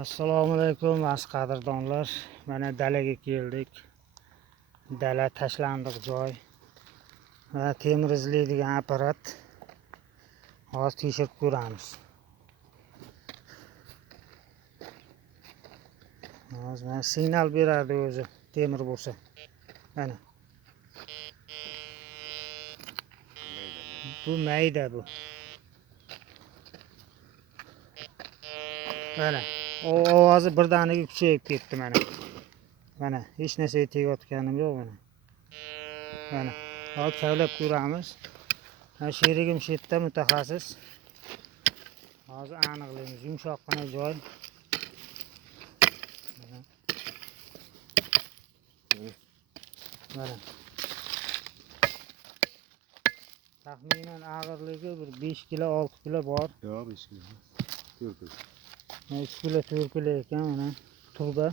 Assalomu alaykum qadrdonlar. Mana dalaga keldik. Dala tashlandiq joy. Va temir izlaydigan apparat. Hozir tekshirib ko'ramiz. Hozir mana signal beradi o'zi, temir bo'lsa. Mana. Bu mayda bu. Mana. Ovozi birdaniga kuchayib ketdi mana. Mana hech narsaga tegayotganim yo'q mana. Mana. Hozir kavlab ko'ramiz. Sherigim shu yerda mutaxassis. Hozir aniqlaymiz. Yumshoqqina joy. Mana. Taxminan og'irligi bir 5 kilo, 6 kilo bor. Yo'q, 5 kilo. 4 kilo. 3 kilo, 4 kilo ekan mana. Turba.